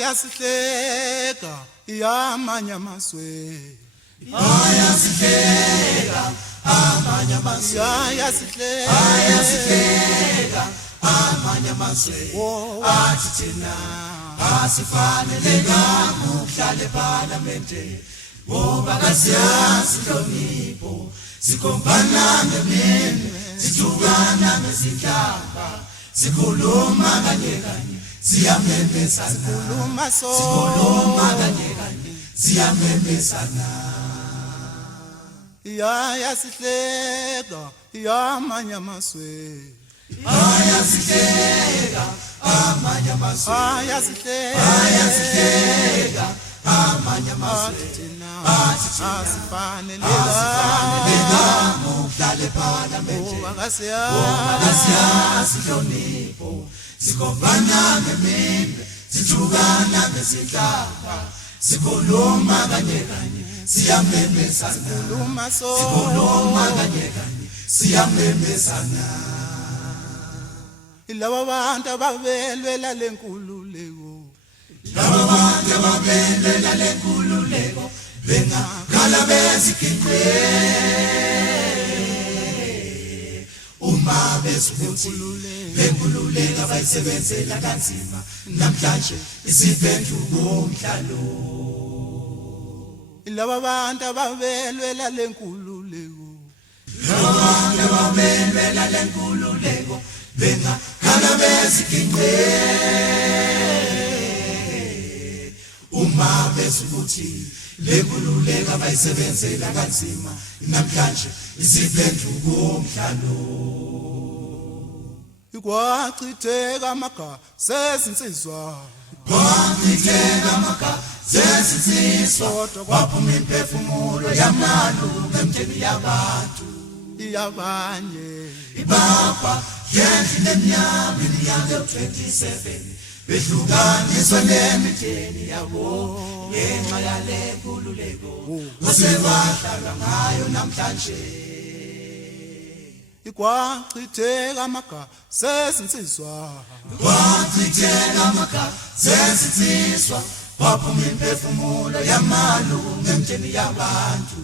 Yasihleka yamanye amazwe Ayasihleka amanye amazwe Ayasihleka amanye amazwe athi thina asifanelekanga ukuhlala eParliamente ngoba kasiyazi inhlonipho sikhombana ngemini sithukana ngesihlamba sikhuluma kanye kanye siyamemezana sikhuluma kanye kanye siyamemezana Yasihleka yamanye amazwe Ayasihleka amanye amazwe Ayasihleka amanye amazwe athi asifanelekanga ukuhlala eParliamente ngoba kasiyazi inhlonipho sikhombana ngemini sithukana ngesihlamba sikhuluma kanye kanye siyamemezana sikhuluma kanye kanye siyamemezana Laba bantu ababelwela lenkululeko laba bantu ababelwela lenkululeko bengakhala beziginqe uma besukuthi lenkululeko abayisebenzela kanzima namhlanje isiphenduka umhlalo Laba bantu ababelwela lenkululeko laba bantu ababelwela lenkululeko bengakhala beziginqe uma besukuthi lenkululeko abayisebenzela kanzima namhlanje isiphenduka umhlalo Kwachitheka amagama sezinsizwa kwachitheka amagama sezinsizwa kwaphuma imphefumulo yamalunga emndeni yabantu yabanye ibaba yendlu emnyama iminyaka u-27 behlukaniswa nemindeni yabo ngenxa yale nkululeko osebahlala ngayo namhlanje Kwachitheka amagama sezinsizwa kwachitheka amagama sezinsizwa kwaphuma imphefumulo yamalunga emndeni yabantu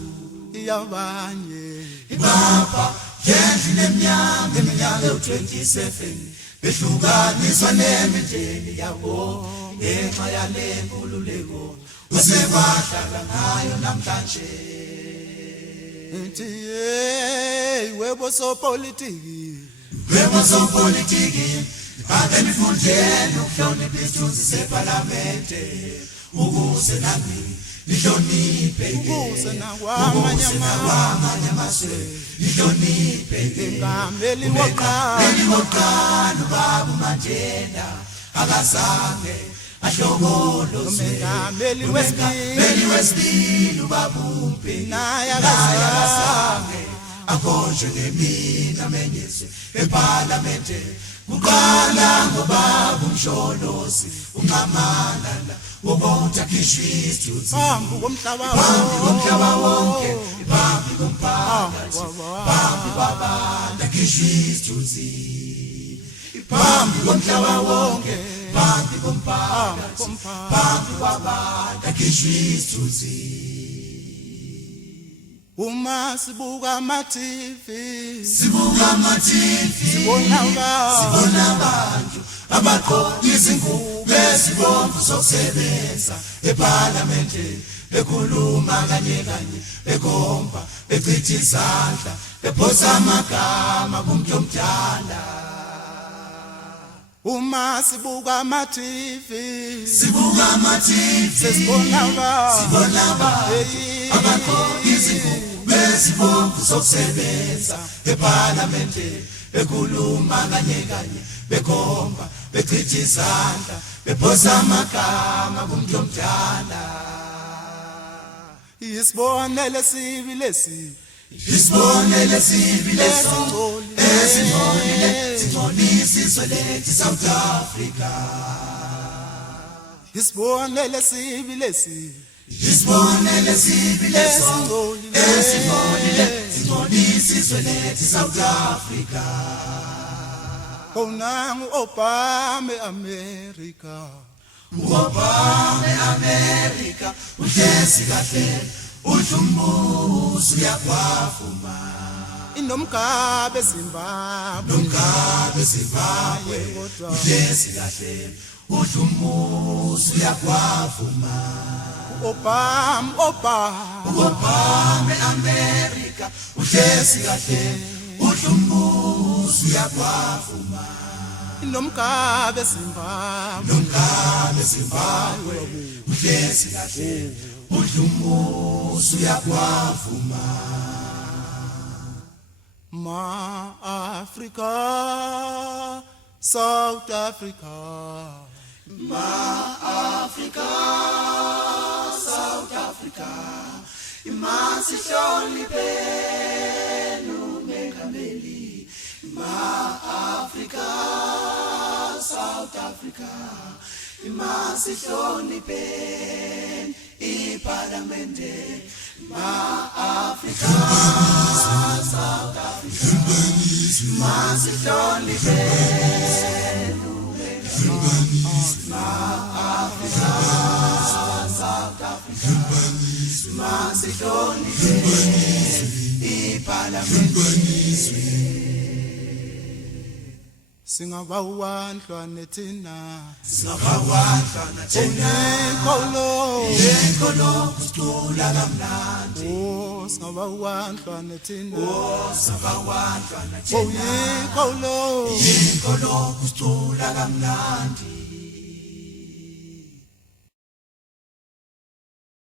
yabanye ibaba yendlu emnyama iminyaka u-27 behlukaniswa nemindeni yabo ngenxa yale nkululeko osebahlala ngayo namhlanje webo sopolitiki ake nifundeni ukuhlonipha isithunzi seParliamente ukuze nami nihloniphe ukuze nakwamanye amazwe nihloniphe ngameli woqala ubaba uMandela akazange ahlokoloze ngameli wesibili ubaba uMpeki naye akazange akhonjwe ngemina menyezwe eParliamente kuqala ngobaba uMsholozi uMamalala wobonke khishwa isithunzi phambi komhlaba wonke phambi komphakathi phambi kwabantu khishwa isithunzi phambi komhlaba wonke phambi komphakathi phambi kwabantu khishwa isithunzi Uma sibuka ama-TV sibona abantu abaqoka izingubo ezibomvu zokusebenza eParliamente bekhuluma kanye kanye bekhomba bechitha izandla bephosa amagama kumuntu omdala Uma sibuka ama-TV sibona abantu abaqoka izingubo bezibomvu zokusebenza eParliamente bekhuluma kanye kanye bekhomba bechitha izandla bephosa amagama kumuntu omdala Isibonelo esibi lesi isibonelo esibi leso esingcolile singcolisa isizwe lethu South Africa Isibonelo esibi lesi isibonelo esibi leso esingcolile singcolisa isizwe lethu South Africa Konangu Obama America Obama eAmerica uhlezi kahle uJumbusi uyakwavuma inomgabe Zimbabwe Nomgabe Zimbabwe uhlezi kahle uJumbusi uyakwavuma Obama eAmerica uhlezi kahle uJumbusi uyakwavuma inomgabe Zimbabwe Nomgabe Zimbabwe uhlezi kahle uJumbusi uyakwavuma Ma-Africa, South Africa. Ma-Africa, South Africa, imasihlonipheni uMengameli. Ma-Africa, South Africa, imasihlonipheni iParliamente. Ma-Africa, South Africa, imasihlonipheni Ma-Africa, South Africa, imasihlonipheni iParliamente. Singabawanhlwane thina Singabawanhlwana thina Yenkolo kucula kamnandi singabawanhlwane thina Singabawanhlwana thina Yenkolo kucula kamnandi